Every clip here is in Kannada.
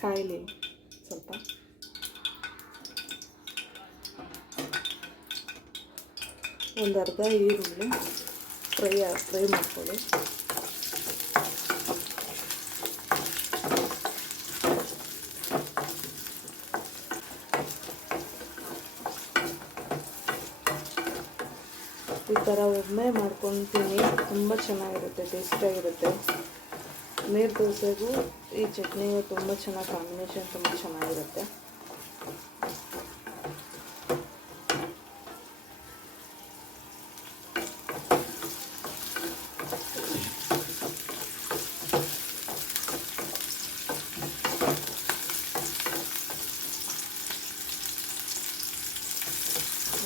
ಕಾಯಿಲಿ ಸ್ವಲ್ಪ. ಒಂದು ಅರ್ಧ ಈರುಳ್ಳಿ ಫ್ರೈ ಮಾಡ್ಕೊಳ್ಳಿ. ಈ ಥರ ಒಮ್ಮೆ ಮಾಡ್ಕೊತೀನಿ, ತುಂಬ ಚೆನ್ನಾಗಿರುತ್ತೆ, ಟೇಸ್ಟಿಯಾಗಿರುತ್ತೆ. ನೀರು ದೋಸೆಗೂ ಈ ಚಟ್ನಿಗೂ ತುಂಬ ಚೆನ್ನಾಗಿ ಕಾಂಬಿನೇಷನ್, ತುಂಬ ಚೆನ್ನಾಗಿರುತ್ತೆ.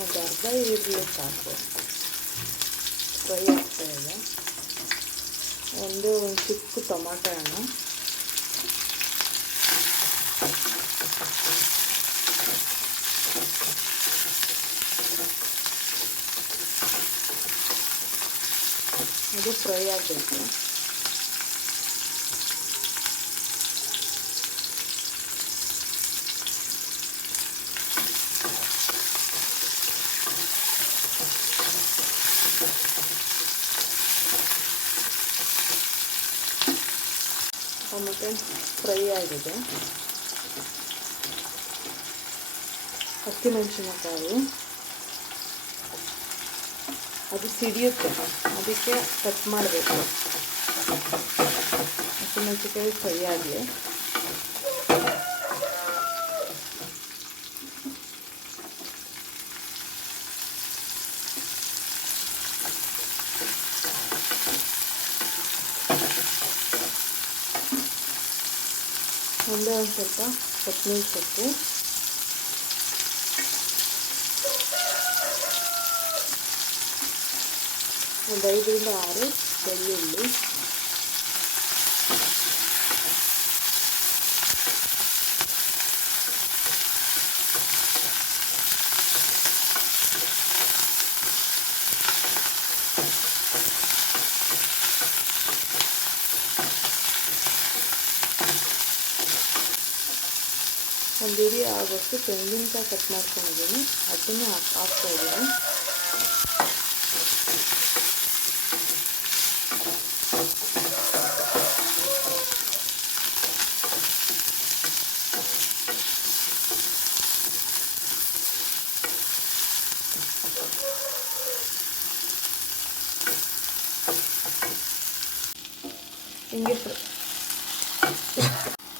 ಒಂದು ಅರ್ಧ ಈರುಳ್ಳಿ ಸಾಕು, ಫ್ರೈ ಆಗ್ತಾಯಿದೆ. ಒಂದು ಚಿಕ್ಕ ಟೊಮಾಟೊ ಹಣ್ಣು, ಅದು ಫ್ರೈ ಆಗಬೇಕು. ಟೊಮೆಟೊ ಫ್ರೈ ಆಗಿದೆ. ಹಸಿಮೆಣಸಿನಕಾಯಿ ಅದು ಸಿಡಿಯುತ್ತೆ, ಅದಕ್ಕೆ ಕಟ್ ಮಾಡಬೇಕು. ಹಸಿಮೆಣಸಿನಕಾಯಿ ಫ್ರೈ ಆಗಲಿ. ಒಂದೇ ಒಂದು ಸ್ವಲ್ಪ ಕೊತ್ತಂಬರಿ ಸೊಪ್ಪು, ಒಂದು 5 ರಿಂದ 6 ಬೆಳ್ಳುಳ್ಳಿ, ಒಂದು ಇಡೀ ಆಗೋಷ್ಟು ತೆಂಗಿನಕಾಯಿ ಕಟ್ ಮಾಡ್ಕೊಂಡಿದ್ದೀನಿ, ಅದನ್ನು ಹಾಕ್ತಾಯಿದ್ದೀನಿ.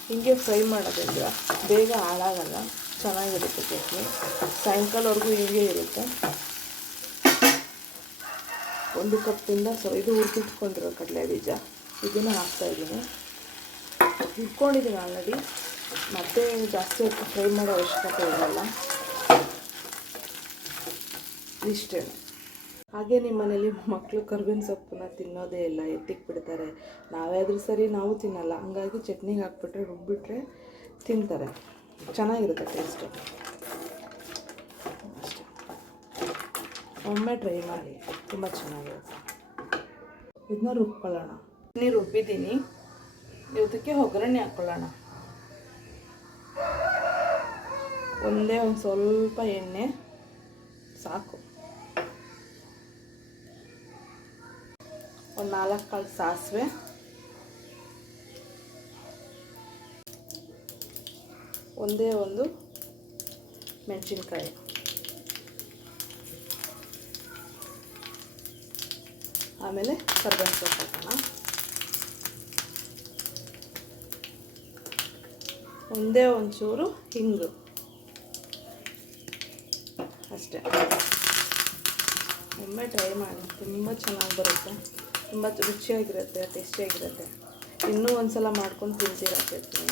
ಹಿಂಗೆ ಫ್ರೈ ಮಾಡೋದ್ರಿಂದ ಬೇಗ ಹಾಳಾಗಲ್ಲ, ಚೆನ್ನಾಗಿರುತ್ತೆ ಚಟ್ನಿ. ಸಾಯಂಕಾಲವರೆಗೂ ಹೀಗೆ ಇರುತ್ತೆ. 1 ಕಪ್ಪಿಂದ ಇದು ಹುರಿದಿಟ್ಕೊಂಡಿರೋ ಕಡಲೆ ಬೀಜ, ಇದನ್ನು ಹಾಕ್ತಾಯಿದ್ದೀನಿ. ಹುರ್ಕೊಂಡಿದ್ದೀನಿ ಆಲ್ರೆಡಿ, ಮತ್ತೆ ಜಾಸ್ತಿ ಹೊತ್ತು ಫ್ರೈ ಮಾಡೋ ಅವಶ್ಯಕತೆ ಇರಲ್ಲ. ಇಷ್ಟೇ. ಹಾಗೆ ನಿಮ್ಮ ಮನೇಲಿ ಮಕ್ಕಳು ಕರ್ಬೇವಿನ ಸೊಪ್ಪನ್ನ ತಿನ್ನೋದೇ ಇಲ್ಲ, ಎತ್ತಿಕ್ಕೆ ಬಿಡ್ತಾರೆ. ನಾವೇ ಆದರೂ ಸರಿ, ನಾವು ತಿನ್ನಲ್ಲ. ಹಂಗಾಗಿ ಚಟ್ನಿಗೆ ಹಾಕ್ಬಿಟ್ರೆ, ರುಬ್ಬಿಟ್ರೆ ತಿಂತಾರೆ, ಚೆನ್ನಾಗಿರುತ್ತೆ ಟೇಸ್ಟು. ಅಷ್ಟೇ, ಒಮ್ಮೆ ಟ್ರೈ ಮಾಡಿ, ತುಂಬ ಚೆನ್ನಾಗಿರುತ್ತೆ. ಇದನ್ನ ರುಬ್ಕೊಳ್ಳೋಣ. ಚಟ್ನಿ ರುಬ್ಬಿದ್ದೀನಿ, ಇದಕ್ಕೆ ಒಗ್ಗರಣೆ ಹಾಕ್ಕೊಳ್ಳೋಣ. ಒಂದೇ ಒಂದು ಸ್ವಲ್ಪ ಎಣ್ಣೆ ಸಾಕು. ಒಂದು 4 ಕಾಳು ಸಾಸಿವೆ, ಒಂದೇ ಒಂದು ಮೆಣಸಿನ್ಕಾಯಿ, ಆಮೇಲೆ ಕರ್ಬೇವಿನ ಸೊಪ್ಪು ಹಾಕೋಣ. ಒಂದೇ ಒಂಚೂರು ಹಿಂಗು, ಅಷ್ಟೇ. ಒಮ್ಮೆ ಟ್ರೈ ಮಾಡಿ, ತುಂಬ ಚೆನ್ನಾಗಿ ಬರುತ್ತೆ, ತುಂಬ ರುಚಿಯಾಗಿರುತ್ತೆ, ಟೇಸ್ಟಿಯಾಗಿರುತ್ತೆ. ಇನ್ನೂ ಒಂದು ಸಲ ಮಾಡ್ಕೊಂಡು ತಿಂತೀರಾ ಚಟ್ನಿ.